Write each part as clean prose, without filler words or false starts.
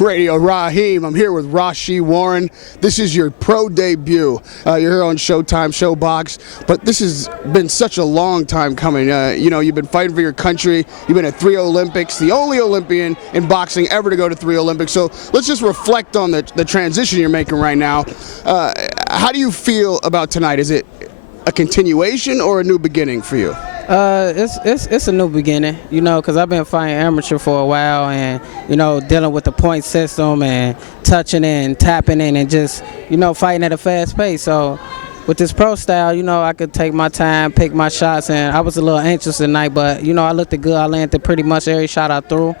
Radio Rahim. I'm here with Rau'Shee Warren. This is your pro debut. You're here on Showtime, Showbox, but this has been such a long time coming. You've been fighting for your country. You've been at 3 Olympics, the only Olympian in boxing ever to go to 3 Olympics. So let's just reflect on the transition you're making right now. How do you feel about tonight? Is it a continuation or a new beginning for you? It's a new beginning, because I've been fighting amateur for a while, and dealing with the point system and touching and tapping in and just fighting at a fast pace. So with this pro style, I could take my time, pick my shots, and I was a little anxious tonight, but I looked good. I landed pretty much every shot I threw,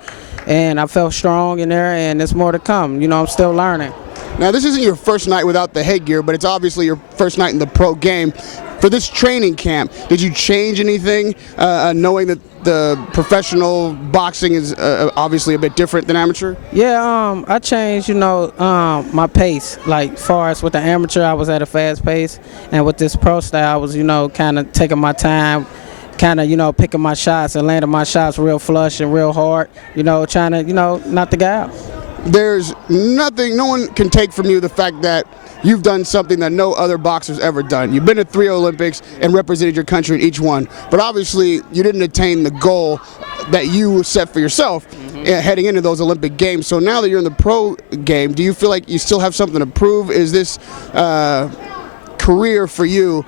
and I felt strong in there, and there's more to come. I'm still learning. Now, this isn't your first night without the headgear, but it's obviously your first night in the pro game. For this training camp, did you change anything, knowing that the professional boxing is obviously a bit different than amateur? Yeah, I changed, my pace. Like, far as with the amateur, I was at a fast pace, and with this pro style, I was, kind of taking my time, kind of, picking my shots and landing my shots real flush and real hard, trying to, knock the guy out. There's nothing, no one can take from you the fact that you've done something that no other boxer's ever done. You've been to 3 Olympics and represented your country in each one, but obviously you didn't attain the goal that you set for yourself heading into those Olympic Games. So now that you're in the pro game, do you feel like you still have something to prove? Is this career for you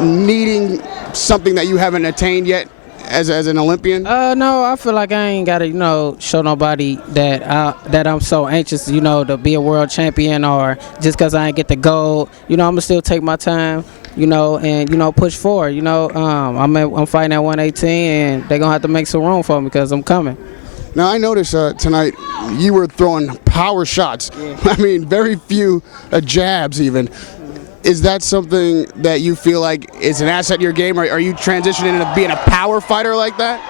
needing something that you haven't attained yet as an Olympian? No, I feel like I ain't gotta, show nobody that I'm so anxious, to be a world champion, or just because I ain't get the gold. I'm gonna still take my time, and push forward. I'm fighting at 118, and they're gonna have to make some room for me because I'm coming. Now, I noticed tonight you were throwing power shots. Yeah. I mean, very few jabs even. Is that something that you feel like is an asset in your game? Or are you transitioning into being a power fighter like that?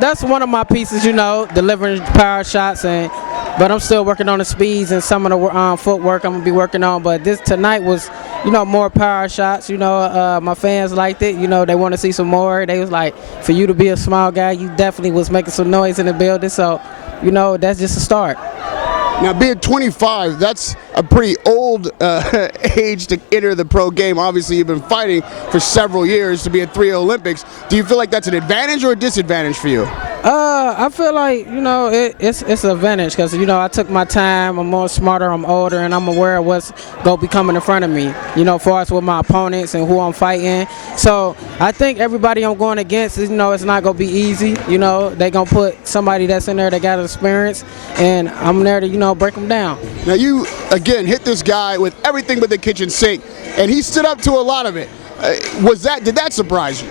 That's one of my pieces, delivering power shots, but I'm still working on the speeds and some of the footwork I'm gonna be working on. But this tonight was, more power shots. My fans liked it. They want to see some more. They was like, for you to be a small guy, you definitely was making some noise in the building. So, that's just a start. Now, being 25, that's a pretty old age to enter the pro game. Obviously, you've been fighting for several years to be at 3 Olympics. Do you feel like that's an advantage or a disadvantage for you? I feel like, it's an advantage because, I took my time. I'm more smarter, I'm older, and I'm aware of what's going to be coming in front of me, as far as with my opponents and who I'm fighting. So I think everybody I'm going against, it's not going to be easy. They're going to put somebody that's in there that got experience, and I'm there to, break them down. Now, you, again, hit this guy with everything but the kitchen sink, and he stood up to a lot of it. Did that surprise you?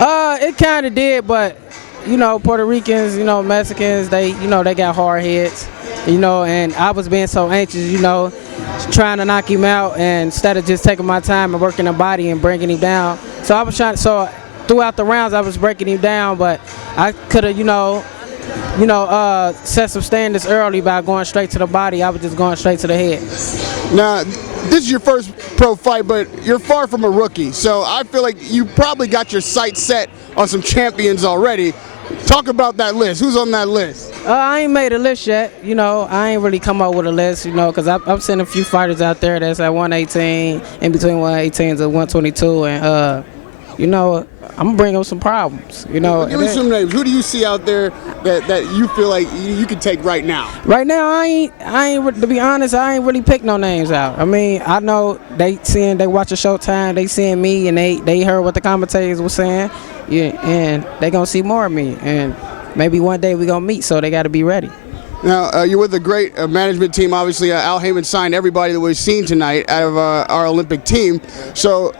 It kind of did, but Puerto Ricans, Mexicans, they got hard heads, and I was being so anxious, trying to knock him out, and instead of just taking my time and working the body and bringing him down. So I was throughout the rounds I was breaking him down, but I could have, set some standards early by going straight to the body. I was just going straight to the head. Now, this is your first pro fight, but you're far from a rookie, so I feel like you probably got your sights set on some champions already. Talk about that list. Who's on that list? I ain't made a list yet. I ain't really come up with a list, because I've seen a few fighters out there that's at 118, in between 118 to 122, and, I'm going to bring up some problems, Give me some names. Who do you see out there that you feel like you could take right now? Right now, I ain't, to be honest, I ain't really picked no names out. I mean, I know they watching Showtime, they seeing me, and they heard what the commentators were saying, and they going to see more of me, and maybe one day we going to meet, so they got to be ready. Now, you're with a great management team. Obviously, Al Heyman signed everybody that we've seen tonight out of our Olympic team. So,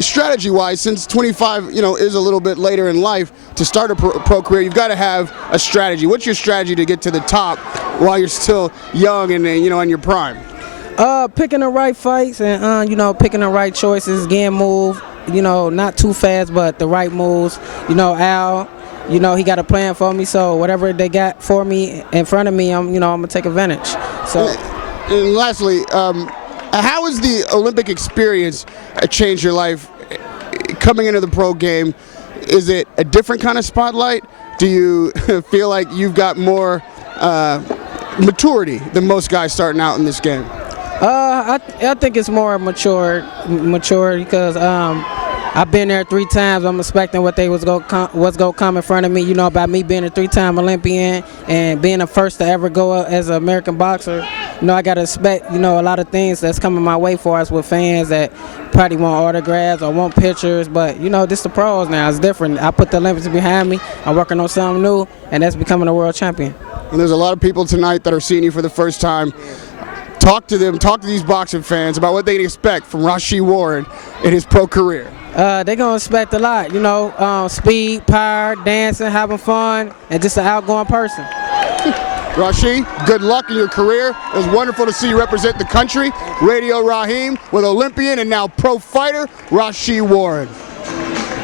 strategy-wise, since 25, is a little bit later in life to start a pro career, you've got to have a strategy. What's your strategy to get to the top while you're still young and in your prime? Picking the right fights and picking the right choices, getting moved. Not too fast, but the right moves. Al. He got a plan for me, so whatever they got for me in front of me, I'm gonna take advantage. So, and lastly, how has the Olympic experience changed your life coming into the pro game? Is it a different kind of spotlight? Do you feel like you've got more maturity than most guys starting out in this game? I think it's more mature because I've been there 3 times. I'm expecting what they was gonna come in front of me. You know, about me being a 3-time Olympian and being the first to ever go up as an American boxer. You know, I gotta expect, you know, a lot of things that's coming my way for us with fans that probably want autographs or want pictures. But you know, this the pros now. It's different. I put the Olympics behind me. I'm working on something new, and that's becoming a world champion. And there's a lot of people tonight that are seeing you for the first time. Talk to them. Talk to these boxing fans about what they can expect from Rau'Shee Warren in his pro career. They're going to expect a lot, you know, speed, power, dancing, having fun, and just an outgoing person. Rau'Shee, good luck in your career. It was wonderful to see you represent the country. Radio Rahim with Olympian and now pro fighter Rau'Shee Warren.